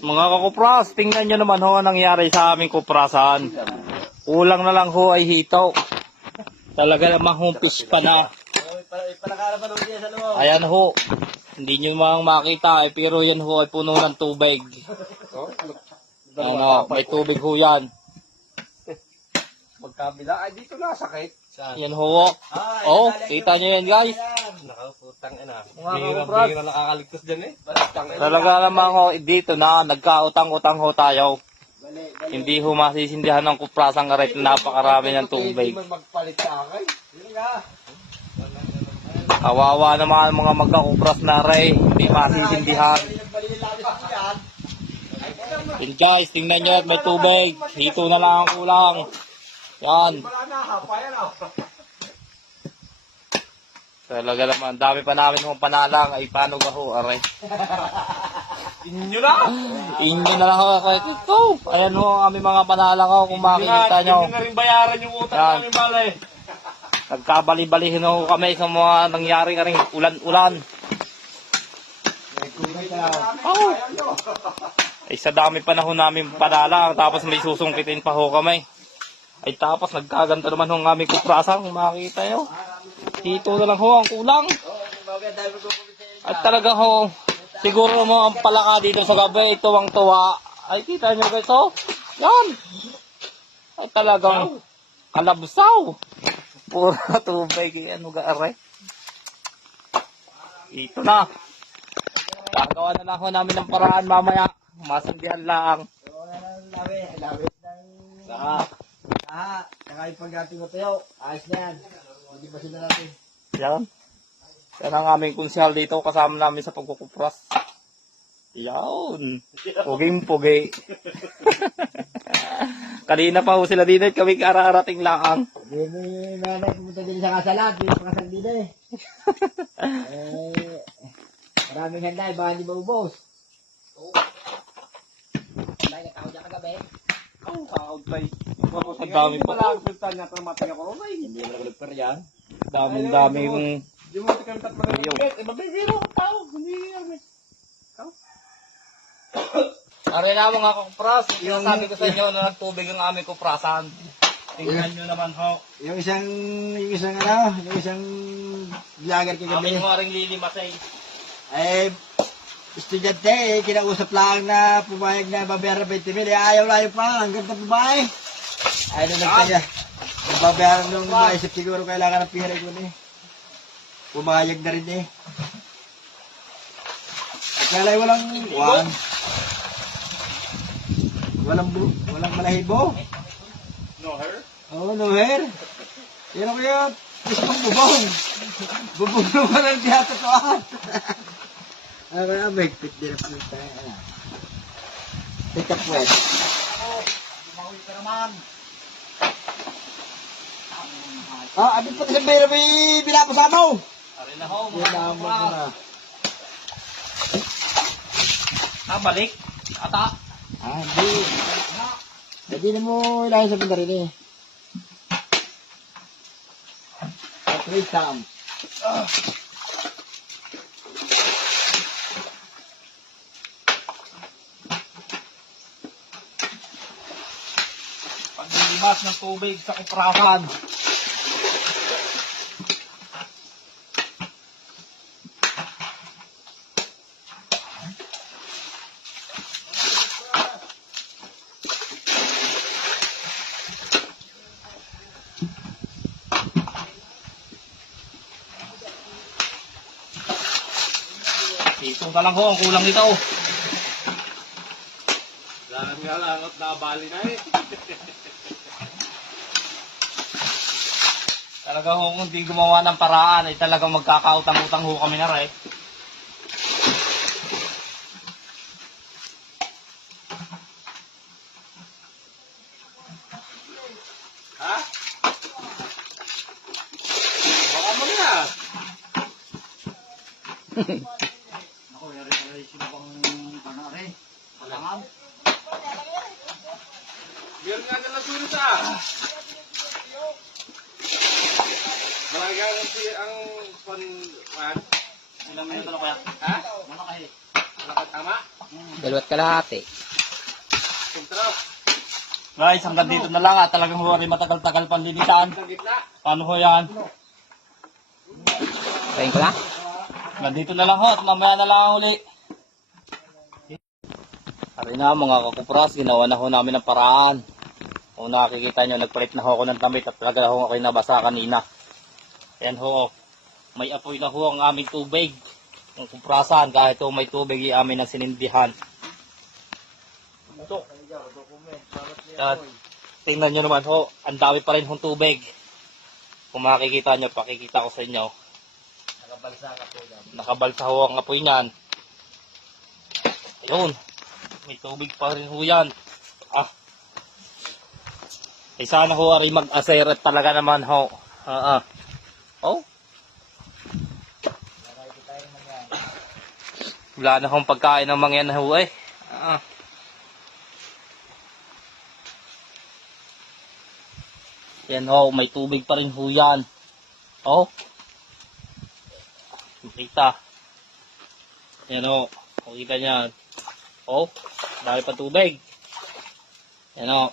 Mga kakupras, tingnan nyo naman ho ang nangyari sa aming kuprasan. Kulang na lang ho ay hito. Talaga namang humpis pa na. Ayan ho. Hindi nyo mang makita pero yan ho ay puno ng tubig. Ano, may tubig ho yan. Magkabila, ay dito na sakit. Yan ho. Oh, kita nyo yan guys. Nakaputang ina. Mga kapras. Hindi na nakakaligtas dyan eh. Talaga namang ho, dito na, nagkautang-utang ho tayo. Hindi ho masisindihan ng kuprasang karet na napakarami ng tubig. Magpalit sa akin. Yun nga. Kawawa naman ang mga magkakupras na rin. Hindi masisindihan. Yun guys, tingnan nyo at may tubig. Hito na lang ang kulang. Yan. Wala na, hapayan ako. Talaga naman, dami pa namin kung panalang. Ay, paano ba ho, aray? Inyo na. Inyo na lang ho. Ito. Ayan ho ang aming mga panalang ho kung makikita nyo. Hindi na rin bayaran yung utang Yan. namin balay. Nagkabali-balihin ho kami sa mga nangyari ka rin ulan-ulan. Oh. Ay, sa dami panahon namin panalang. Tapos may susungkitin pa ho kami. Ay, tapos nagkaganda naman ho ang aming kuprasan kung makikita nyo. Dito na lang ho ang kulang. At talaga ho, siguro mo ang palaka dito sa gabi, tuwang-tuwa. Ay, kita nyo guys, oh. Yan. Ay, talagang kalabsaw. Puro tubig. Ano ga-aray? Ito na. Gagawa na lang ho namin ng paraan mamaya. Masindihan lang. Saka yung pag-ating mo tayo, ayos na yan. Hindi ba sila natin? Yan. Yan ang aming konsyal dito. Kasama namin sa pagkukupras. Yan. Puging-pugi. Kanina pa ho sila din at kami kararating lang. Hindi nanay pumunta din sa kasalat. Hindi pa kasal din eh. Maraming handa, baka hindi maubos. May nagkakaw dyan kagabi. Ang kaod tayo. Ang dami pa. Hindi mo nagulagper yan. Dami kong... Hindi mo ito kami tatlo na nagulagper. Iba ba zero ang tao? Hindi kami. Aray na mga kupras. Yung sabi ko sa inyo na nagtubig ang aming kuprasan. Tingnan nyo naman ho. Yung isang vlogger kagabi. Aming huwaring lilimasay. Eh, estudyante eh, kinausap lang na pumayag na babayaran 20,000. Eh, ayaw pa, hanggang na babae. Ayaw na nagtaya. Babayaran nung naisip siguro kailangan ng pira ko eh. Pumayag na rin eh. At kalay walang walang malahibo. No her? Oh, no hair. Yan ako yun. Gusto kong bubong. Bubong naman ang tiyatatuan. Kaya magpit din ang pinta. Pick up wet. Mahuwi ka naman. Ano pa sa bira may binapasano? Aray na ho Yan mga naman ko kupras. na. Balik. Ata. Hindi. Hindi na mo ilahin sa pinta rin eh. Trade time. Paglilimas ng tubig sa kuprasan. Ito na lang ho, ang kulang nito. Lahat nga lang at nabali na eh. Talaga ho, kung di gumawa ng paraan, ay talagang magkakautang-utang ho kami na rin. Ha? Baka mo na. Ako, yari pala yung sinabang panari. Palangan. Meron nga nalang sulit ah. Malagang ang pan... Ilang minuto na kaya? Ha? Ano kayo? Dalawat kalahati. Guys, hanggang dito na lang at talagang huwari matagal-tagal panlinitan. Paano ho yan? Tayin ko na. Hanggang dito na lang ho at mamaya na lang uli. Ari na mga kakupras, ginawa na ho namin ng paraan. Kung nakikita nyo, nagpalit na ho ako ng damit at talaga ho ako nabasa kanina. Ayan ho, may apoy na ho ang aming tubig. Ang kuprasan, kahit ho may tubig, i-amin ang sinindihan. At tingnan nyo naman ho, ang dami pa rin hong tubig. Kung makikita nyo, pakikita ko sa inyo. Nakabalsa ho ang apoy niyan. Ayun, may tubig pa rin ho yan. Eh sana ho ay mag-aser at talaga naman ho. Oh. Wala na hong pagkain ng mga yan ho eh. Yan ho, may tubig pa rin ho yan. Oh. Makita. Yan ho, makita niyan. Oh, dami pa tubig. Yan ho.